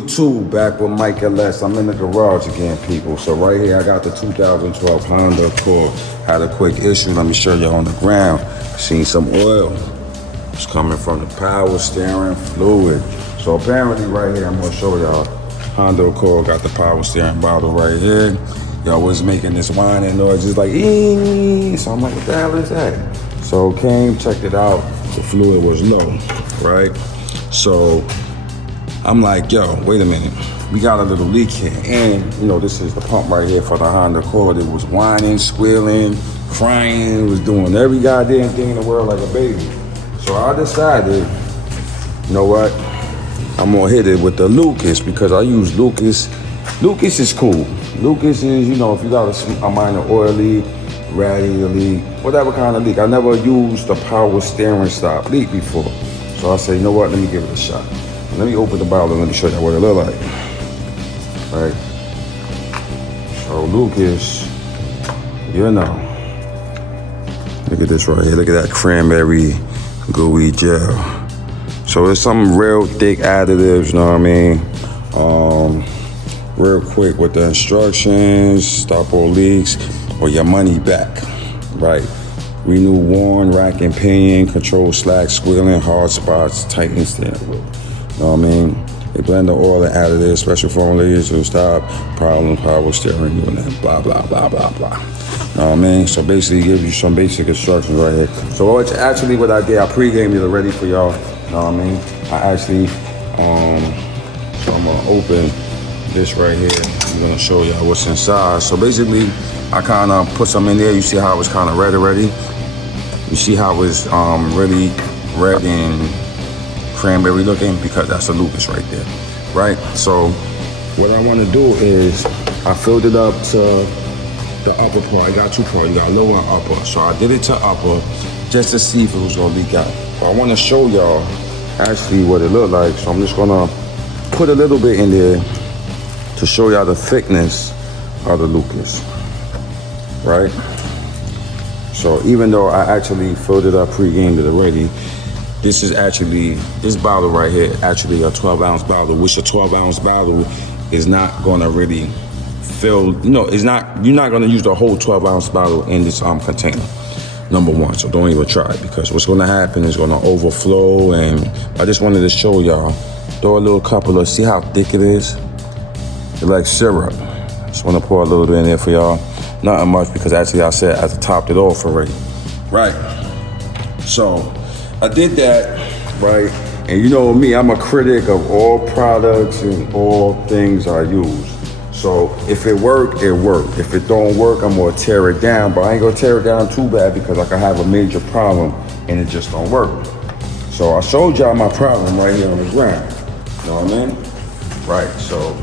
Two, back with Myke LS. I'm in the garage again, people. So right here, I got the 2012 Honda Accord. Had a quick issue. Let me show you on the ground. Seen some oil. It's coming from the power steering fluid. So apparently right here, I'm gonna show y'all. Honda Accord got the power steering bottle right here. Y'all was making this whining noise, just like, eee. So I'm like, what the hell is that? So came, checked it out. The fluid was low, right? So I'm like, yo, wait a minute. We got a little leak here. And, you know, this is the pump right here for the Honda Accord. It was whining, squealing, crying. It was doing every goddamn thing in the world like a baby. So I decided, you know what? I'm gonna hit it with the Lucas because I use Lucas. Lucas is cool. Lucas is, you know, if you got a minor oil leak, radiator leak, whatever kind of leak. I never used the power steering stop leak before. So I said, you know what? Let me give it a shot. Let me open the bottle and let me show you what it look like. All right. So Lucas, you know. Look at this right here. Look at that cranberry gooey gel. So it's some real thick additives, you know what I mean? Real quick with the instructions, stop all leaks or your money back, right? Renew worn, rack and pinion, control slack, squealing, hard spots, tighten steering wheel. You know what I mean? They blend the oil and additives, special formulas to stop problem, power steering, doing that, blah, blah, blah, blah, blah. You know what I mean? So basically give you some basic instructions right here. So it's actually what I did, I pre-gamed it already for y'all. You know what I mean? I actually, so I'm gonna open this right here. I'm gonna show y'all what's inside. So basically, I kind of put some in there. You see how it's kind of red already? You see how it's really red and cranberry looking? Because that's a Lucas right there, right? So what I want to do is I filled it up to the upper part. I got two parts. You got lower and upper. So I did it to upper just to see if it was gonna leak out. But I want to show y'all actually what it looked like. So I'm just gonna put a little bit in there to show y'all the thickness of the Lucas, right? So even though I actually filled it up, pre-gamed it already, this bottle right here, actually a 12-ounce bottle, which a 12-ounce bottle is not gonna really fill, you know, you're not gonna use the whole 12-ounce bottle in this container, number one. So don't even try it, because what's gonna happen is gonna overflow. And I just wanted to show y'all, throw a little couple of, see how thick it is? It's like syrup. Just wanna pour a little bit in there for y'all. Nothing much, because actually I said I topped it off already. Right. So I did that, right? And you know me, I'm a critic of all products and all things I use. So if it work, it worked. If it don't work, I'm gonna tear it down, but I ain't gonna tear it down too bad, because I could have a major problem and it just don't work. So I showed y'all my problem right here on the ground. You know what I mean? Right, so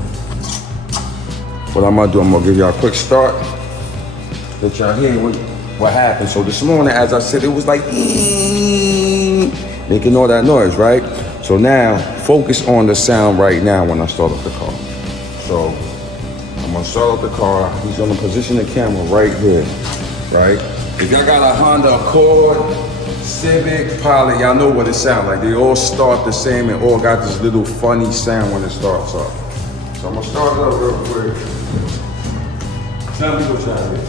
what I'm gonna do, I'm gonna give y'all a quick start. Let y'all hear what happened. So this morning, as I said, it was like making all that noise, right? So now, focus on the sound right now when I start up the car. So I'm gonna start up the car. He's gonna position the camera right here, right? If y'all got a Honda Accord, Civic, Pilot, y'all know what it sounds like. They all start the same and all got this little funny sound when it starts up. So I'm gonna start it up real quick. Tell me what y'all hear.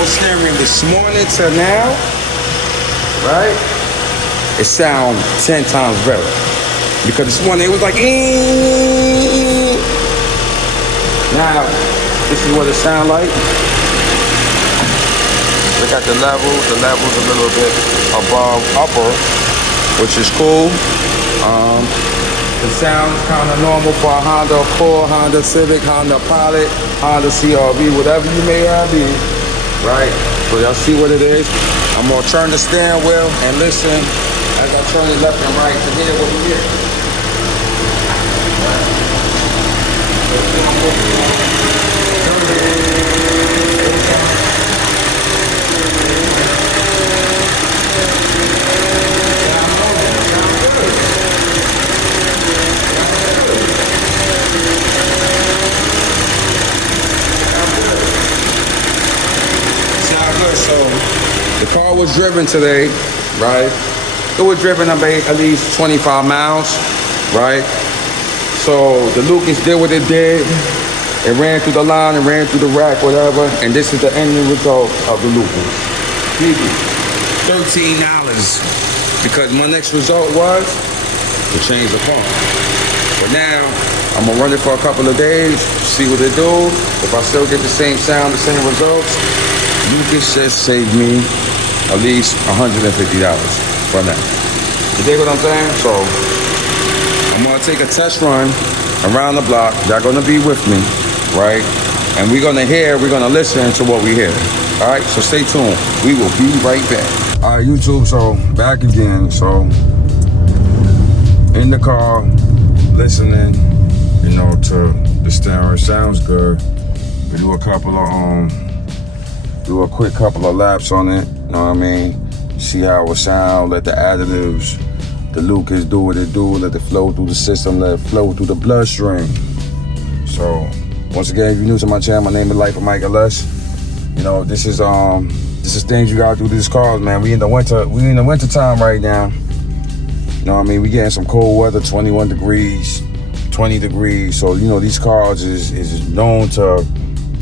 Was hearing this morning to now, right? It sounds 10 times better. Because this morning it was like, Now, this is what it sounds like. Look at the levels. The level's a little bit above upper, which is cool. The sound's kind of normal for a Honda Accord, Honda Civic, Honda Pilot, Honda CRV, whatever you may have been. Right, so y'all see what it is. I'm gonna turn the steering wheel and listen as I turn it left and right to hear what you hear. was driven today, right? It was driven about at least 25 miles, right? So the Lucas did what it did. It ran through the line, it ran through the rack, whatever, and this is the ending result of the Lucas. $13. Because my next result was to change the pump. But now, I'm gonna run it for a couple of days, see what it do. If I still get the same sound, the same results, Lucas just saved me at least $150 from that. You dig what I'm saying? So, I'm gonna take a test run around the block. Y'all gonna be with me, right? And we're gonna listen to what we hear. All right, so stay tuned. We will be right back. All right, YouTube, so back again. So, in the car, listening, you know, to the stereo. Sounds good. We do a quick couple of laps on it, you know what I mean? See how it sound, let the additives, the Lucas do what it do, let it flow through the system, let it flow through the bloodstream. So, once again, if you're new to my channel, my name is Myke LS. You know, this is things you gotta do to these cars, man. We in the winter time right now. You know what I mean? We getting some cold weather, 21 degrees, 20 degrees. So, you know, these cars is known to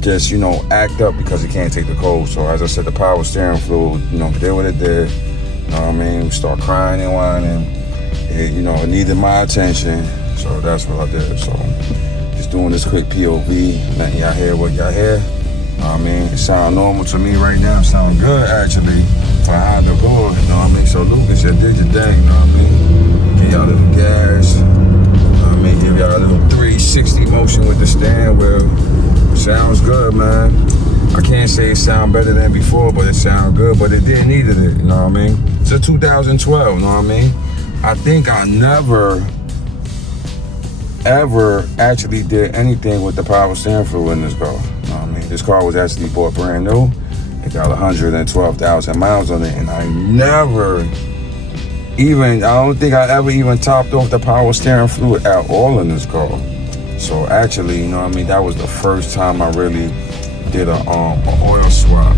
just, you know, act up because it can't take the cold. So, as I said, the power steering fluid, you know, did what it did. You know what I mean? We start crying and whining. You know, it needed my attention. So, that's what I did. So, just doing this quick POV, letting y'all hear what y'all hear. You know what I mean? It sound normal to me right now. It sound good, actually, for how to go. You know what I mean? So, Lucas, you did your thing, you know what I mean? Give y'all a little gas. You know what I mean? Give y'all a little 360 motion with the steering wheel. Sounds good, man. I can't say it sound better than before, but it sound good. But it didn't need it, you know what I mean? It's a 2012, you know what I mean? I think I never, ever actually did anything with the power steering fluid in this car. You know what I mean? This car was actually bought brand new. It got 112,000 miles on it, and I don't think I ever even topped off the power steering fluid at all in this car. So actually, you know what I mean, that was the first time I really did an oil swap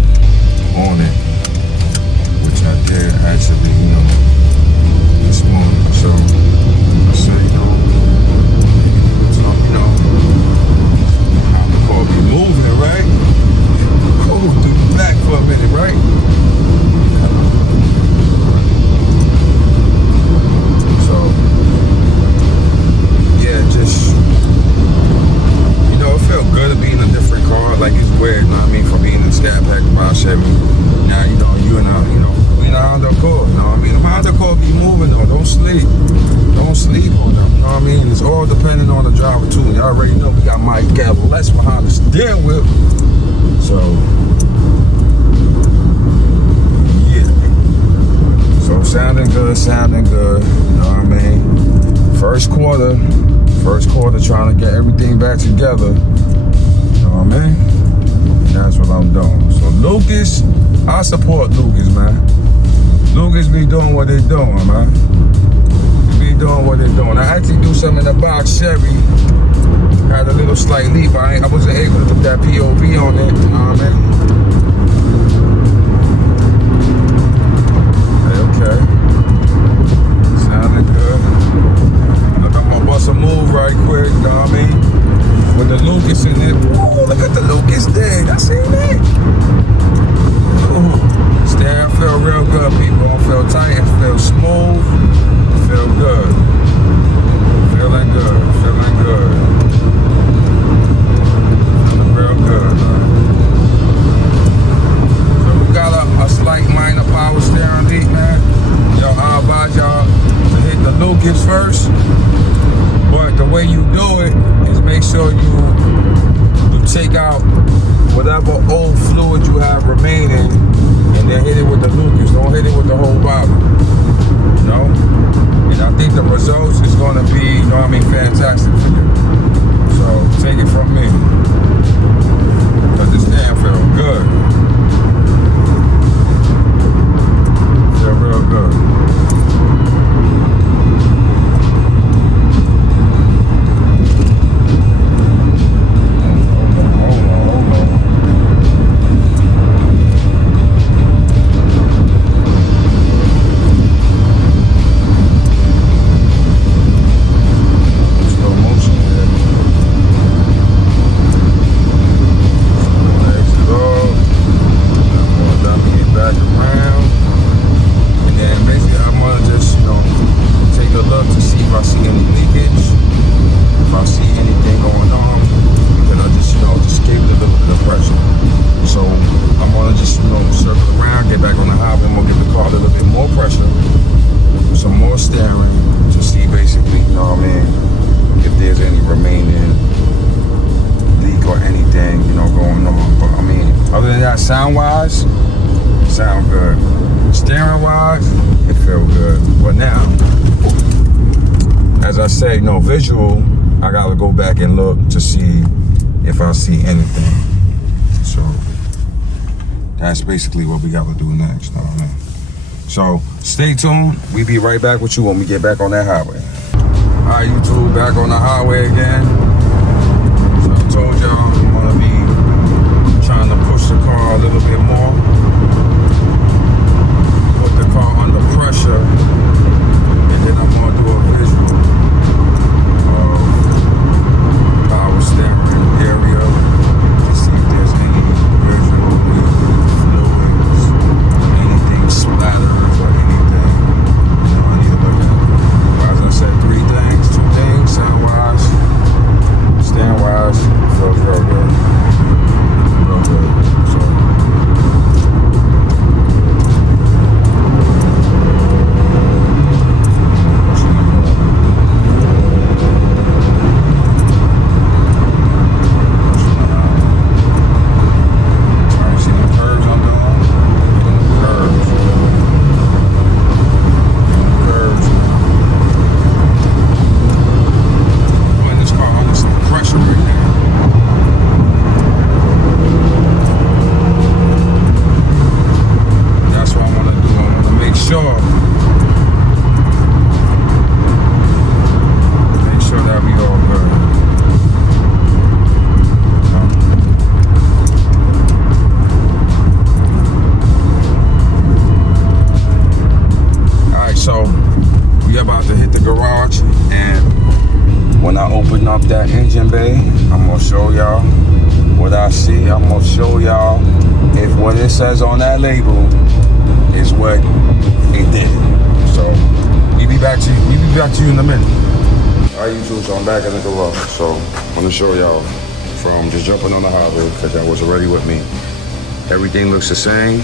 on it, which I did actually, you know, this morning. So I say, you know, how the car be moving, right? Cool through the back for a minute, right? So, yeah, just, you know, it felt good to be in a different car. Like, it's weird, you know what I mean, from being in Scat Pack by Chevy. Now, you know, we in a Honda Accord, you know what I mean? The Honda Accord be moving, though. Don't sleep. Don't sleep on them, you know what I mean? It's all depending on the driver, too. Y'all already know we got Myke LS behind the steering wheel. So, yeah. So, sounding good, you know what I mean? First quarter, trying to get everything back together, you know what I mean? That's what I'm doing. So, Lucas, I support Lucas, man. Lucas be doing what they doing, man. They be doing what they doing. I actually do something in the box Chevy. Had a little slight leap. I wasn't able to put that POV on it, you know what I mean? Okay. Sounding good. Look, I'm gonna bust a move right quick, you know what I mean? With the Lucas in it. Ooh, look at the Lucas there. Y'all seen that? Ooh. Steering feel real good, people. Don't feel tight. It feels smooth. It feel good. Feeling good. Feeling good. Feeling real good, man. So we got a slight minor power steering leak, man. Yo, I'll advise y'all to hit the Lucas first. But the way you do it is make sure you take out whatever old fluid you have remaining and then hit it with the Lucas. Don't hit it with the whole bottle. You know? And I think the results is gonna be, you know what I mean, fantastic for you. So take it from me. Cause this damn feel good. Feel real good. sound-wise, sound good. Steering-wise, it feel good. But now, as I say, no visual, I gotta go back and look to see if I see anything. So that's basically what we gotta do next. Know what I mean? So stay tuned. We be right back with you when we get back on that highway. All right, YouTube, back on the highway again. So I told y'all I'm gonna be trying to push the car a little bit more. Put the car under pressure, and then I'm gonna do a visual of power steering area to see if there's any visual fluids, anything splatters or anything. You know, I need to look at it. As I said, 3 things, 2 things, sound-wise, stand-wise, feels real good. Real good. So up that engine bay, I'm gonna show y'all what I see. I'm gonna show y'all if what it says on that label is what it did. So we be back to you in a minute. All right, YouTube, so I'm back in the garage. So I'm gonna show y'all from just jumping on the highway because that was already with me. Everything looks the same.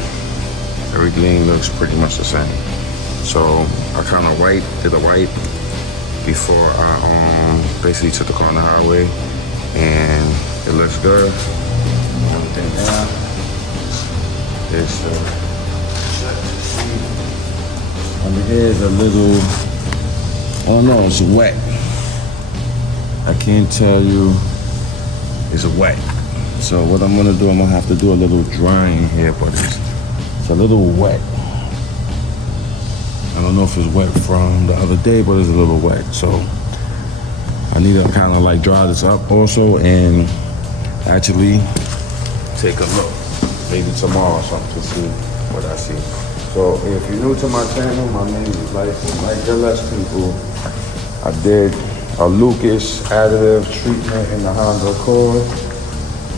Everything looks pretty much the same. So I kind of did a wipe before I basically took the car on the highway, and it looks good. Everything down. It's under here is a little, I don't know, it's wet. I can't tell you, it's wet. So what I'm gonna do, I'm gonna have to do a little drying here, but it's a little wet. I don't know if it's wet from the other day, but it's a little wet. So I need to kind of like dry this up also and actually take a look. Maybe tomorrow or something to see what I see. So if you're new to my channel, my name is Myke LS people. I did a Lucas additive treatment in the Honda Accord.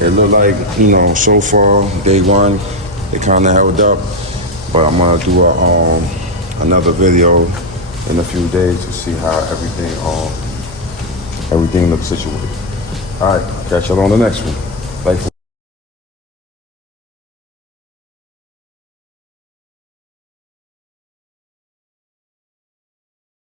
It looked like, you know, so far, day one, it kind of held up. But I'm gonna do another video in a few days to see how everything looks situated. All right, catch y'all on the next one. Bye.